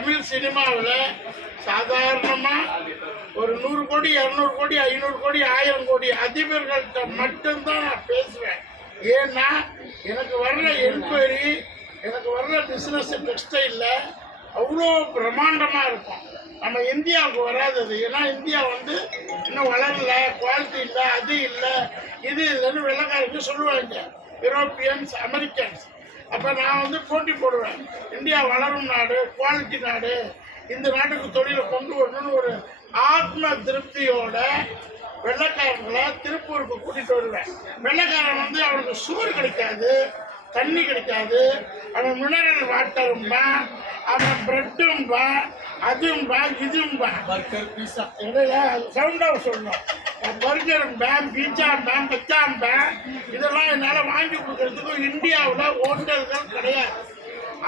தமிழ் சினிமாவில் சாதாரணமாக ஒரு 100 கோடி 200 கோடி 500 கோடி 1000 கோடி அதிபர்கள்ட்ட மட்டும்தான் நான் பேசுவேன். ஏன்னா எனக்கு வர்ற என்கொயரி, எனக்கு வர்ற பிஸ்னஸ் டெக்ஸ்டைலில் அவ்வளோ பிரம்மாண்டமாக இருக்கும். நம்ம இந்தியாவுக்கு வராதது. ஏன்னா இந்தியா இன்னும் வளரல, குவாலிட்டி இல்லை, அது இல்லை, இது இல்லைன்னு வெள்ளைக்காரங்க சொல்லுவாங்க, யூரோப்பியன்ஸ், அமெரிக்கன்ஸ். அப்போ நான் போட்டி போடுவேன். இந்தியா வளரும் நாடு, குவாலிட்டி நாடு, இந்த நாட்டுக்கு தொழிலை கொண்டு வரணும்னு ஒரு ஆத்ம திருப்தியோட வெள்ளைக்காரங்களை திருப்பூருக்கு கூட்டிகிட்டு வருவேன். வெள்ளைக்காரன் அவனுக்கு சோறு கிடைக்காது, தண்ணி கிடைக்காது, அவன் மினரல் வாட்டரும்பா, அவன் பிரெட்டும்பா, அதும்பா, இதும்பா, இடையில சவுண்டாக சொல்லணும், பர்கரும்பேன், பீச்சாம்பேன், பச்சாம்பேன், இதெல்லாம் என்னால் வாங்கி கொடுக்கறதுக்கு இந்தியாவில் ஹோட்டல்கள் கிடையாது.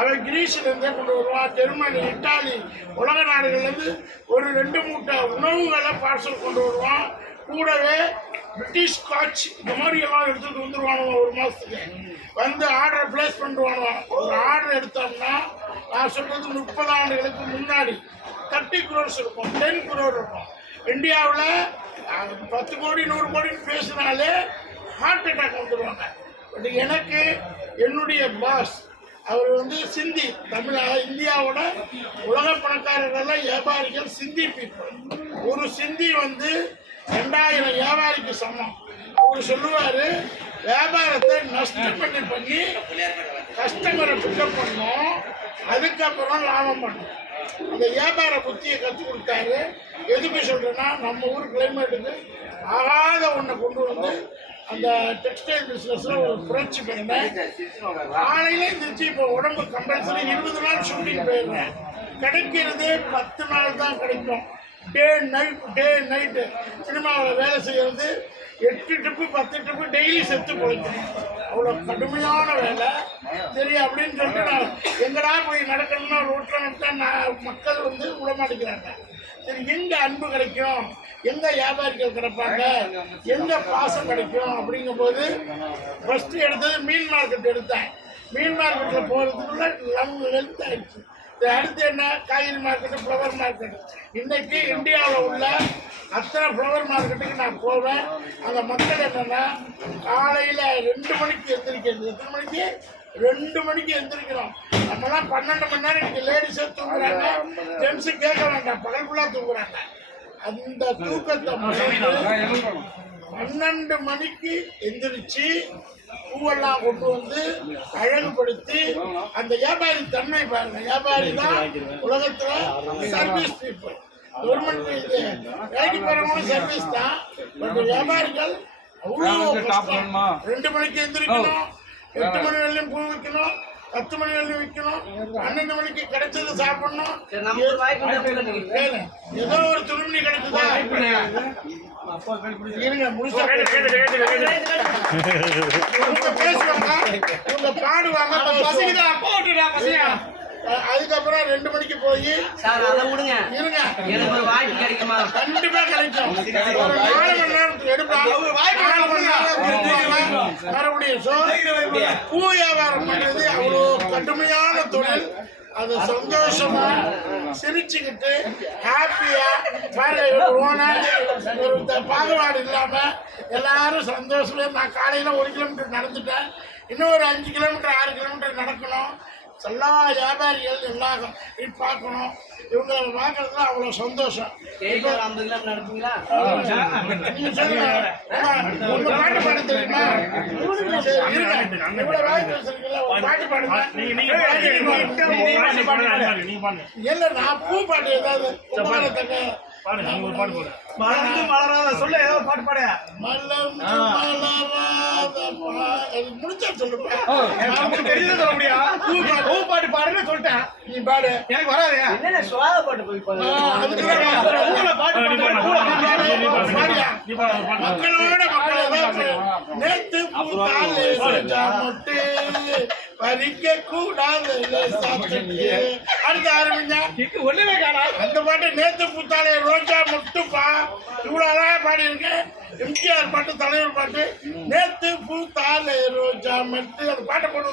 அவன் கிரீஸ்லேருந்தே கொண்டு வருவான், ஜெர்மனி, இட்டாலி, உலக நாடுகள்லேருந்து ஒரு 2 மூட்டை உணவுகளை பார்சல் கொண்டு வருவான். கூடவே பிரிட்டிஷ் ஸ்காட்ச் இந்த மாதிரி எல்லாம் எடுத்துகிட்டு வந்துடுவானுவோ. ஒரு மாதத்துக்கு ஆர்டரை பிளேஸ் பண்ணுவானுவான். ஒரு ஆர்டர் எடுத்தோம்னா நான் சொல்கிறது 30 ஆண்டுகளுக்கு முன்னாடி 30 crores இருக்கும், 10 crore இருக்கும். இந்தியாவில் 10 கோடி 100 கோடின்னு பேசினாலே ஹார்ட் அட்டாக் வந்துடுவாங்க. பட் எனக்கு என்னுடைய பாஸ் அவர் சிந்தி, இந்தியாவோட உலக பணக்காரர்கள் வியாபாரிகள் சிந்தி பீப்புள். ஒரு சிந்தி 2000 வியாபாரிக்கு சமம். அவர் சொல்லுவார், வியாபாரத்தை நஷ்டம் பண்ணி கஸ்டமரை பிக்கப் பண்ணோம், அதுக்கப்புறம் லாபம் பண்ணோம். அந்த வியாபார புத்தியை கற்றுக் கொடுத்தாரு. எதுக்கு சொல்கிறேன்னா, நம்ம ஊர் கிளைமேட்டுக்கு ஆகாத ஒன்றை கொண்டு அந்த டெக்ஸ்டைல் பிஸ்னஸில் ஒரு புரட்சி பண்ணேன். காலையிலே இருந்துச்சு. இப்போ உடம்பு கம்பல்சரி 20 நாள் ஷூட்டிங் போயிடுறேன். கிடைக்கிறது 10 நாள் தான் கிடைக்கும். டே நைட்டு சினிமாவில் வேலை செய்கிறது 8 ட்ரிப்பு 10 ட்ரிப்பு டெய்லி செத்து பொழைக்கணும். அவ்வளோ கடுமையான வேலை. சரி அப்படின்னு சொல்லிட்டு நான் எங்கடா போய் நடக்கணும்னா ரோட்டில் நடத்தா மக்கள் விட மாட்டேங்கிறாங்க. சரி, எங்கே அன்பு கிடைக்கும், எங்கே வியாபாரிகள் கிடைப்பாங்க, எங்கே பாசம் கிடைக்கும் அப்படிங்கும்போது ஃபஸ்ட்டு எடுத்தது மீன் மார்க்கெட் எடுத்தேன். மீன் மார்க்கெட்டில் போகிறதுக்குள்ள லென்த் ஆயிடுச்சு. அடுத்து என்ன, காய்கறி மார்க்கெட்டு, ஃப்ளவர் மார்க்கெட். இன்னைக்கு இந்தியாவில் உள்ள அத்தனை ஃப்ளவர் மார்க்கெட்டுக்கு நான் போவேன். அந்த மக்கள் என்னென்னா, காலையில் 2 மணிக்கு எந்திரிக்கிறது. எத்தனை மணிக்கு? 2 மணிக்கு எந்திரிக்கிறோம். நம்மலாம் 12 மணி நேரம் இன்னைக்கு லேடிஸே தூங்குறாங்க, ஜென்ஸு கேட்க வேண்டாம், பகல் ஃபுல்லாக தூங்குறாங்க. அந்த தூக்கத்தை 12 மணிக்கு எந்திரிச்சு பூவெல்லாம் கொண்டு அழகுபடுத்தி அந்த வியாபாரி தன்மை பாருங்க. வியாபாரி தான் உலகத்துல சர்வீஸ் பீப்புள். கவர்மெண்ட் வேலைக்கு போறவங்களும் சர்வீஸ் தான். பட் வியாபாரிகள் அவ்வளோ கஷ்டம். 2 மணிக்கு எந்திரிக்கணும், 8 மணி வரையிலும் பூ வைக்கணும், 10 மணி வரையும் விற்கணும், 12 மணிக்கு கிடைச்சது சாப்பிடணும். ஏதோ ஒரு துணிமணி கிடைச்சதா இருங்க, முழுசா பேசுவாங்க, இவங்க பாடுவாங்க, அதுக்கப்புறம் 2 மணிக்கு போய் இருங்க, கண்டிப்பா கிடைக்கும். ஒரு 4 மணி நேரத்துக்கு எடுப்பாங்க, மறுபடியும் பூ வியாபாரம் பண்றது அவ்வளோ கடுமையான தொழில். அது சந்தோஷமா சிரிச்சுக்கிட்டு ஹாப்பியா ஒரு பாகுபாடு இல்லாம எல்லாரும் சந்தோஷமா. நான் காலையில 1 கிலோமீட்டர் நடந்துட்டேன், இன்னும் ஒரு 5 கிலோமீட்டர் 6 கிலோமீட்டர் நடக்கணும். எல்லா வியாபாரிகள் எல்லாம் பார்க்கணும். இவங்களை பார்க்கறதுல அவ்வளோ சந்தோஷம். நீங்க சொல்லுங்க, உங்க பாட்டு பாட தெரியுமா? இவ்வளவு வாய்ப்பு வச்சிருக்கீங்களா, ஒரு பாட்டு பாடுங்க. இல்ல, நான் பூ பாட்டு ஏதாவது சொல்ல ஏதோ பாட்டு பாடு. முடிச்சா சொல்லுப்பா. தெரியுது சொல்ல முடியா? பூ பாட்டு பாடுன்னு சொல்லிட்டேன், நீ பாடு. எனக்கு வராது. பாட்டு போய் மக்களோட நேத்து பறிக்க கூடாது. அடுத்த ஆரம்பிங்க. ஒண்ணுமே காணா. அந்த பாட்டு நேத்து பூத்தாலே ரோஜா முட்டுப்பா, இவ்வளவு அழகா பாடி இருக்கு. எம்ஜிஆர் பாட்டு, தலைவர் பாட்டு, நேத்து பூத்தாலே ரோஜா மட்டு. அந்த பாட்டை போட்டு